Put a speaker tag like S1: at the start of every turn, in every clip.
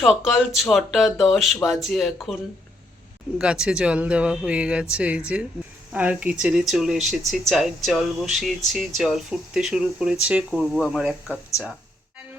S1: সকাল ছটা দশ বাজে এখন। গাছে জল দেওয়া হয়ে গেছে, এই যে। আর কিচেনে চলে এসেছি, চায়ের জল বসিয়েছি, জল ফুটতে শুরু করেছে, করব আমার এক কাপ চা।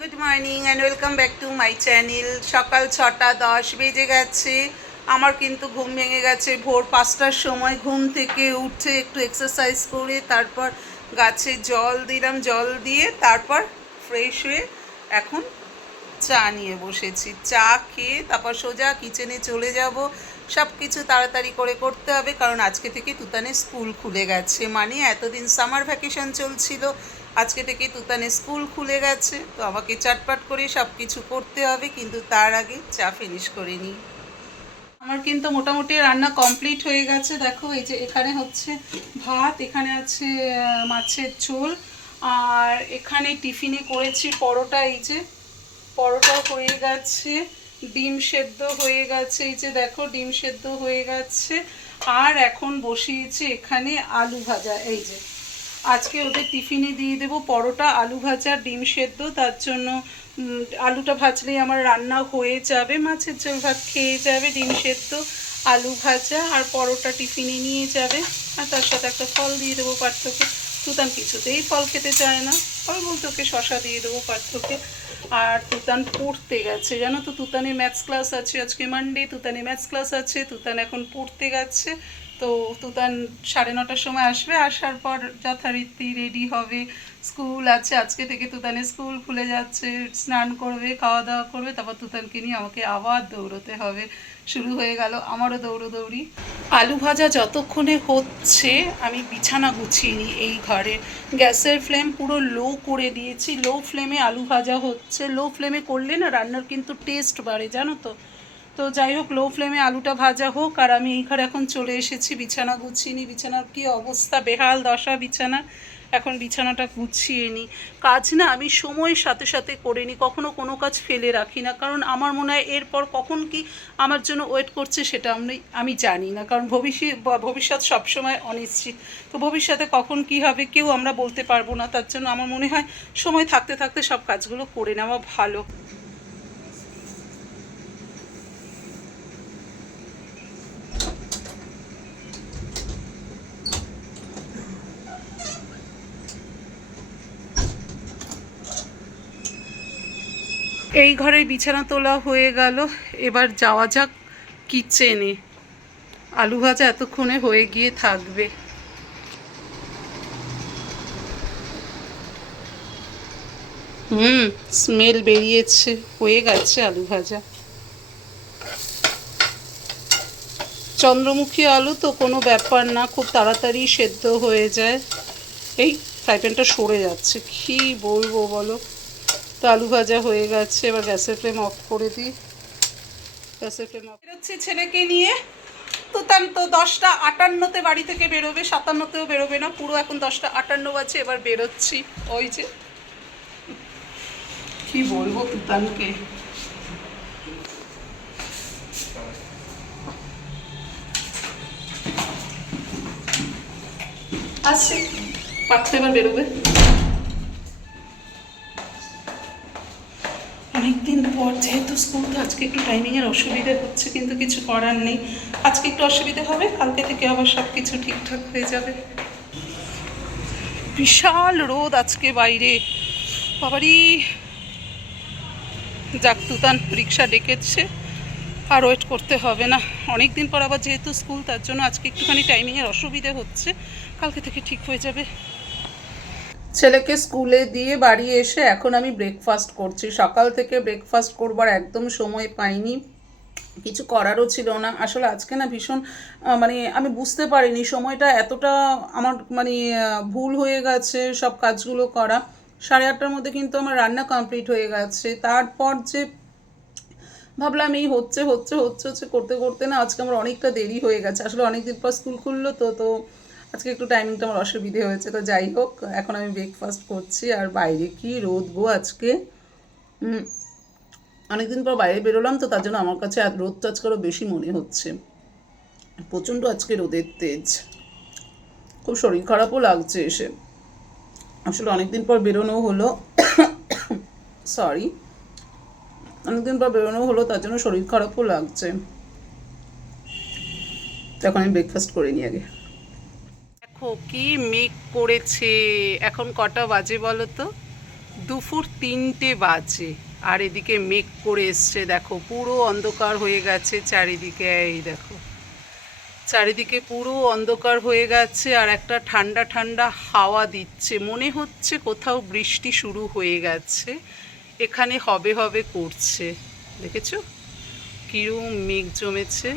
S2: Good morning and welcome back to my channel সকাল ছটা দশ বেজে গেছে, আমার কিন্তু ঘুম ভেঙে গেছে। ভোর পাঁচটার সময় ঘুম থেকে উঠে একটু এক্সারসাইজ করে তারপর গাছে জল দিলাম, জল দিয়ে তারপর ফ্রেশ হয়ে এখন চা নিয়ে বসেছি। চা খেয়ে তারপর সোজা কিচেনে চলে যাব। সব কিছু তাড়াতাড়ি করে করতে হবে, কারণ আজকে থেকে তুতানের স্কুল খুলে গেছে। মানে এতদিন সামার ভ্যাকেশন চলছিল, আজকে থেকে তুতানের স্কুল খুলে গেছে। তো আমাকে চটপট করে সব কিছু করতে হবে, কিন্তু তার আগে চা ফিনিশ করে নিই। আমার কিন্তু মোটামুটি রান্না কমপ্লিট হয়ে গেছে। দেখো, এই যে এখানে হচ্ছে ভাত, এখানে আছে মাছের ঝোল। আর এখানে টিফিনে করেছি পরোটা, এই যে পরোটা হয়ে গেছে, ডিম সেদ্ধ হয়ে গেছে, এই যে দেখো ডিম সেদ্ধ হয়ে গেছে, আর এখন বসিয়েছি এখানে আলু ভাজা, এই যে। আজকে ওদের টিফিনে দিয়ে দেবো পরোটা, আলু ভাজা, ডিম সেদ্ধ, তার জন্য আলুটা ভাজলেই আমার রান্না হয়ে যাবে, মাছের ঝোল ভাত খেয়ে যাবে, ডিম সেদ্ধ, আলু ভাজা, আর পরোটা টিফিনে নিয়ে যাবে, আর তার সাথে একটা ফল দিয়ে দেবো পার্থকে তুতান কিছুতেই ফল খেতে চায় না। আমি বলতে ওকে শশা দিয়ে দেবো পার্থকে। আর তুতান পড়তে গেছে, জানো তো? তুতানের ম্যাথস ক্লাস আছে, আজকে মানডে তুতানের ম্যাথস ক্লাস আছে, তুতান এখন পড়তে গেছে। তো তুতান সাড়ে নটার সময় আসবে, আসার পর যথারীতি রেডি হবে। স্কুল আছে, আজকে থেকে তুতানের স্কুল খুলে যাচ্ছে, স্নান করবে, খাওয়া দাওয়া করবে, তারপর তুতানকে নিয়ে আমাকে আবার দৌড়তে হবে। শুরু হয়ে গেল আমারও দৌড়োদৌড়ি। আলু ভাজা যতক্ষণে হচ্ছে, আমি বিছানা গুছিয়ে এই ঘরে। গ্যাসের ফ্লেম পুরো লো করে দিয়েছি। লো ফ্লেমে আলু ভাজা হচ্ছে। লো ফ্লেমে করলে না রান্নার কিন্তু টেস্ট বাড়ে, জানো তো? তো যাই হোক লো ফ্লেমে আলুটা ভাজা হোক, আর আমি এই ঘরে এখন চলে এসেছি বিছানা গুছিয়ে নিই বিছানার কী অবস্থা? বেহাল দশা বিছানা। এখন বিছানাটা গুছিয়ে নিই কাজ না আমি সময়ের সাথে সাথে করে নিই কখনো কোনো কাজ ফেলে রাখি না। কারণ আমার মনে হয় এরপর কখন কি আমার জন্য ওয়েট করছে সেটা আমি আমি জানি না। কারণ ভবিষ্যৎ ভবিষ্যৎ সবসময় অনিশ্চিত। তো ভবিষ্যতে কখন কি হবে কেউ আমরা বলতে পারব না। তার জন্য আমার মনে হয় সময় থাকতে থাকতে সব কাজগুলো করে নেওয়া ভালো। এই ঘরে বিছানা তোলা হয়ে গেল। এবার যাওয়া যাক কিচেনে। আলু ভাজা এতক্ষণে হয়ে গিয়ে থাকবে। হুম স্মেল বেরিয়েছে। হয়ে গেছে আলু ভাজা। চন্দ্রমুখী আলু তো কোনো ব্যাপার না, খুব তাড়াতাড়ি সেদ্ধ হয়ে যায়। এই ফ্রাই প্যানটা সরে যাচ্ছে। কী বলব বলো? তো আলু ভাজা হয়ে গেছে এবার গ্যাসের ফ্লেম অফ করে দিই। গ্যাসের ফ্লেম অফ বেরোচ্ছি ছেলেকে নিয়ে। তো তার তো দশটা আটান্নতে বাড়ি থেকে বেরোবে সাতান্নতেও বেরোবে না পুরো এখন দশটা আটান্ন বাজে এবার বেরোচ্ছি। ওই যে। কি বলব তুতানকে? আসছে। পার্থ এবার বেরোবে। অনেকদিন পর, যেহেতু স্কুল তো আজকে একটু টাইমিংয়ের অসুবিধে হচ্ছে, কিন্তু কিছু করার নেই। আজকে একটু অসুবিধে হবে, কালকে থেকে আবার সব কিছু ঠিকঠাক হয়ে যাবে। বিশাল রোদ আজকে বাইরে। বাবারই যাক, তুতান রিক্সা ডেকেছে, আর ওয়েট করতে হবে না। অনেক দিন পর আবার যেহেতু স্কুল তার জন্য আজকে একটুখানি টাইমিংয়ের অসুবিধে হচ্ছে, কালকে থেকে ঠিক হয়ে যাবে। ছেলেকে স্কুলে দিয়ে বাড়ি এসে এখন আমি ব্রেকফাস্ট করছি। সকাল থেকে ব্রেকফাস্ট করবার একদম সময় পাইনি। কিছু করারও ছিল না। আসলে আজকে না ভীষণ মানে আমি বুঝতে পারিনি সময়টা এতটা আমার মানে ভুল হয়ে গেছে সব কাজগুলো করা। সাড়ে আটটার মধ্যে কিন্তু আমার রান্না কমপ্লিট হয়ে গেছে। তারপর যে ভাবলাম এই হচ্ছে হচ্ছে হচ্ছে হচ্ছে, করতে করতে না আজকে আমার অনেকটা দেরি হয়ে গেছে। আসলে অনেক দিন পর স্কুল খুললো তো তো আজকে একটু টাইমিংটা আমার অসুবিধে হয়েছে, তো যাই হোক, এখন আমি ব্রেকফাস্ট করছি আর বাইরে কি রোদ গো আজকে? অনেকদিন পর বাইরে বেরোলাম তো তার জন্য আমার কাছে আর রোদটা আজকে আরও বেশি মনে হচ্ছে। প্রচণ্ড আজকে রোদের তেজ। খুব শরীর খারাপও লাগছে এসে। আসলে অনেকদিন পর বেরোনো হলো সরি
S1: অনেকদিন পর বেরোনো হলো, তার জন্য শরীর খারাপও লাগছে। তো এখন আমি ব্রেকফাস্ট করে নিই আগে। দেখো কি মেঘ করেছে? এখন কটা বাজে বলো তো? দুপুর তিনটে বাজে। আর এদিকে মেঘ করে এসছে, দেখো, পুরো অন্ধকার হয়ে গেছে চারিদিকে, এই দেখো। চারিদিকে পুরো অন্ধকার হয়ে গেছে আর একটা ঠান্ডা ঠান্ডা হাওয়া দিচ্ছে। মনে হচ্ছে কোথাও বৃষ্টি শুরু হয়ে গেছে। এখানে হবে হবে করছে। দেখেছ? কিরম মেঘ জমেছে?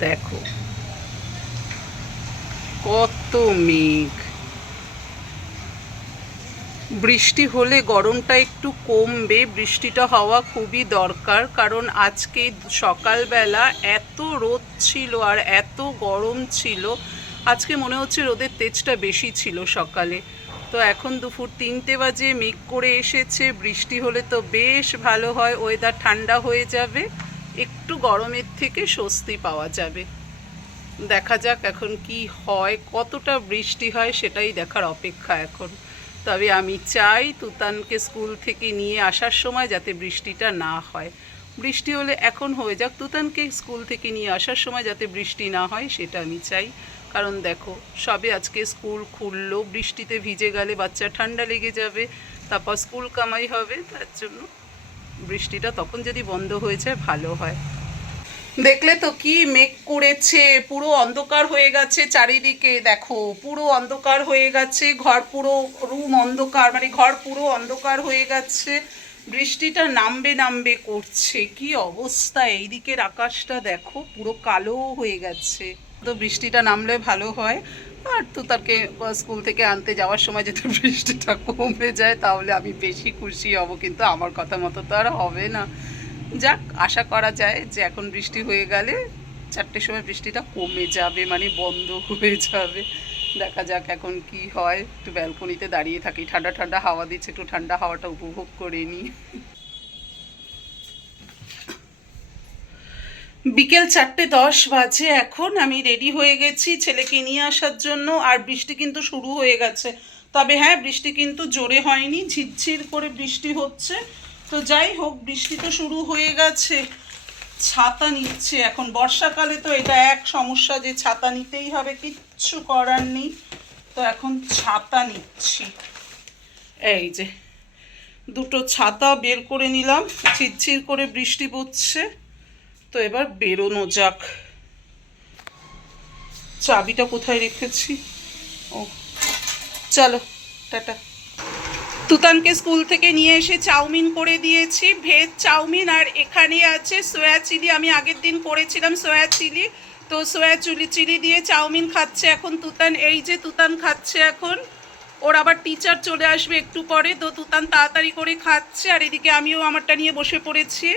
S1: দেখো। কত মেঘ বৃষ্টি হলে গরমটা একটু কমবে, বৃষ্টিটা হওয়া খুবই দরকার, কারণ আজকে সকালবেলা এত রোদ ছিল আর এত গরম ছিল, আজকে মনে হচ্ছে রোদের তেজটা বেশি ছিল সকালে। তো এখন দুপুর তিনটে বাজে, মেঘ করে এসেছে, বৃষ্টি হলে তো বেশ ভালো হয় ওয়েদার ঠান্ডা হয়ে যাবে, একটু গরমের থেকে স্বস্তি পাওয়া যাবে। দেখা যাক এখন কি হয়, কতটা বৃষ্টি হয় সেটাই দেখার অপেক্ষা এখন। তবে আমি চাই তুতানকে স্কুল থেকে নিয়ে আসার সময় যাতে বৃষ্টিটা না হয়। বৃষ্টি হলে এখন হয়ে যাক, তুতানকে স্কুল থেকে নিয়ে আসার সময় যাতে বৃষ্টি না হয় সেটা আমি চাই। কারণ দেখো, সবে আজকে স্কুল খুললো, বৃষ্টিতে ভিজে গেলে বাচ্চা ঠান্ডা লেগে যাবে, তারপর স্কুল কামাই হবে, তার জন্য বৃষ্টিটা তখন যদি বন্ধ হয়ে যায়, ভালো হয়। দেখলে তো কি মেঘ করেছে, পুরো অন্ধকার হয়ে গেছে চারিদিকে, দেখো, পুরো অন্ধকার হয়ে গেছে, ঘর পুরো রুম অন্ধকার মানে ঘর পুরো অন্ধকার হয়ে গেছে, বৃষ্টিটা নামবে নামবে করছে, কি অবস্থা, এইদিকের আকাশটা দেখো, পুরো কালো হয়ে গেছে, তো বৃষ্টিটা নামলে ভালো হয়, আর তো তাকে স্কুল থেকে আনতে যাওয়ার সময় যদি বৃষ্টিটা কমে যায়, তাহলে আমি বেশি খুশি হব, কিন্তু আমার কথা মতো তো আর হবে না। যাক, আশা করা যায় যে এখন বৃষ্টি হয়ে গেলে চারটের সময় বৃষ্টিটা কমে যাবে মানে বন্ধ হয়ে যাবে। দেখা যাক এখন কি হয়, একটু ব্যালকনিতে দাঁড়িয়ে থাকি। ঠান্ডা ঠান্ডা হাওয়া দিচ্ছে, একটু ঠান্ডা হাওয়াটা উপভোগ করে নিই বিকেল চারটে দশ বাজে এখন, আমি রেডি হয়ে গেছি ছেলেকে নিয়ে আসার জন্য। আর বৃষ্টি কিন্তু শুরু হয়ে গেছে। তবে হ্যাঁ বৃষ্টি কিন্তু জোরে হয়নি, ঝিরঝির করে বৃষ্টি হচ্ছে। তো যাই হোক, বৃষ্টি তো শুরু হয়ে গেছে। ছাতা নিচ্ছে। এখন বর্ষাকালে তো এটা এক সমস্যা যে ছাতা নিতেই হবে, কিচ্ছু করার নেই। তো এখন ছাতা নিচ্ছি। এই যে, দুটো ছাতা বের করে নিলাম। ঝিরঝির করে বৃষ্টি পড়ছে। তো এবার বেরোনো যাক। চাবিটা কোথায় রেখেছি? ও, চলো, টাটা। তুতানকে স্কুল থেকে নিয়ে এসে চাউমিন করে দিয়েছি, ভেজ চাউমিন, আর এখানে আছে সোয়া চিলি। আমি আগের দিন করেছিলাম সোয়া চিলি, তো সোয়া চুলি চিলি দিয়ে চাউমিন খাচ্ছে এখন তুতান। এই যে তুতান খাচ্ছে এখন, ওর আবার টিচার চলে আসবে একটু পরে, তো তুতান তাড়াতাড়ি করে খাচ্ছে, আর এদিকে আমিও আমারটা নিয়ে বসে পড়েছি।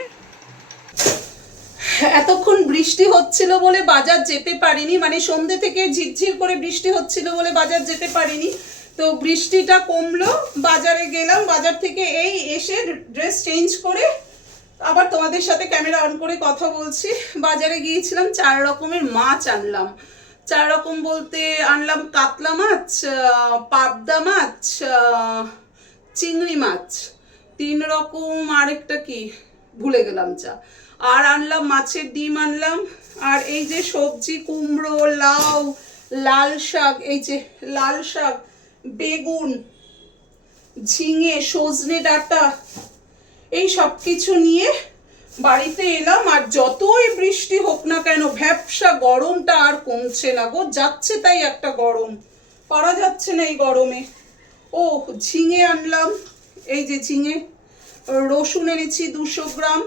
S1: এতক্ষণ বৃষ্টি হচ্ছিল বলে বাজার যেতে পারিনি মানে সন্ধ্যে থেকে ঝিরঝির করে বৃষ্টি হচ্ছিল বলে বাজার যেতে পারিনি। তো বৃষ্টিটা কমলো, বাজারে গেলাম, বাজার থেকে এই এসে ড্রেস চেঞ্জ করে আবার তোমাদের সাথে ক্যামেরা অন করে কথা বলছি। বাজারে গিয়েছিলাম, চার রকমের মাছ আনলাম। চার রকম বলতে আনলাম কাতলা মাছ পাবদা মাছ চিংড়ি মাছ। তিন রকম আরেকটা কি? ভুলে গেলাম চা আর আনলাম মাছের ডিম আনলাম। আর এই যে সবজি কুমড়ো, লাউ, লাল শাক, এই যে লাল শাক বেগুন, ঝিঙে, সজনে ডাঁটা, এই সব কিছু নিয়ে বাড়িতে এলাম আর যতই বৃষ্টি হোক না কেন ভ্যাবসা গরমটা আর কমছে না গো, যাচ্ছে তাই একটা গরম। পারা যাচ্ছে না এই গরমে। ও ঝিঙে আনলাম, এই যে ঝিঙে, রসুন এনেছি দুশো গ্রাম।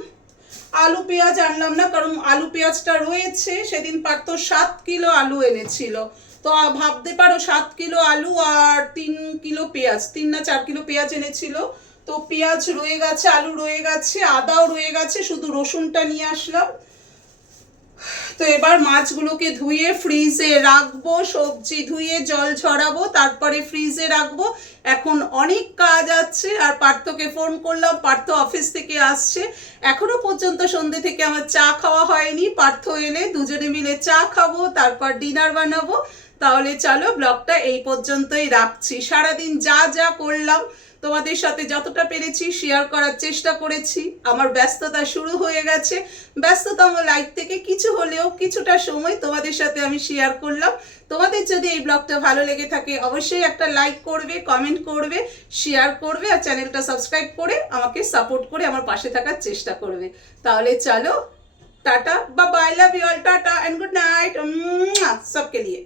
S1: আলু পেঁয়াজ আনলাম না, কারণ আলু পেঁয়াজটা রয়েছে, সেদিন পারতো সাত কিলো আলু এনেছিল। তো ভাবতে পারো, সাত কিলো আলু আর তিন কিলো পেঁয়াজ, তিন না চার কিলো পেঁয়াজ এনেছিল। তো পেঁয়াজ রয়ে গেছে, আলু রয়ে গেছে, আদাও রয়ে গেছে, শুধু রসুনটা নিয়ে আসলাম। তো এবার মাছগুলোকে ধুয়ে ফ্রিজে রাখব, সবজি ধুয়ে জল ঝরাবো তারপরে ফ্রিজে রাখব। এখন অনেক কাজ আছে, আর পার্থকে ফোন করলাম, পার্থ অফিস থেকে আসছে। এখনও পর্যন্ত সন্ধ্যে থেকে আমার চা খাওয়া হয়নি। পার্থ এলে দুজনে মিলে চা খাব, তারপর ডিনার বানাবো। তাহলে চলো ব্লগটা এই পর্যন্তই রাখছি। সারাদিন যা যা করলাম,
S2: তোমাদের সাথে যতটা পেরেছি শেয়ার করার চেষ্টা করেছি। আমার ব্যস্ততা শুরু হয়ে গেছে। ব্যস্ততম লাইফ থেকে কিছু হলেও কিছুটা সময় তোমাদের সাথে আমি শেয়ার করলাম। তোমাদের যদি এই ব্লগটা ভালো লেগে থাকে, অবশ্যই একটা লাইক করবে কমেন্ট করবে শেয়ার করবে আর চ্যানেলটা সাবস্ক্রাইব করে আমাকে সাপোর্ট করে আমার পাশে থাকার চেষ্টা করবে। তাহলে চলো, টাটা বা bye love you all tata and good night সবকে লিয়ে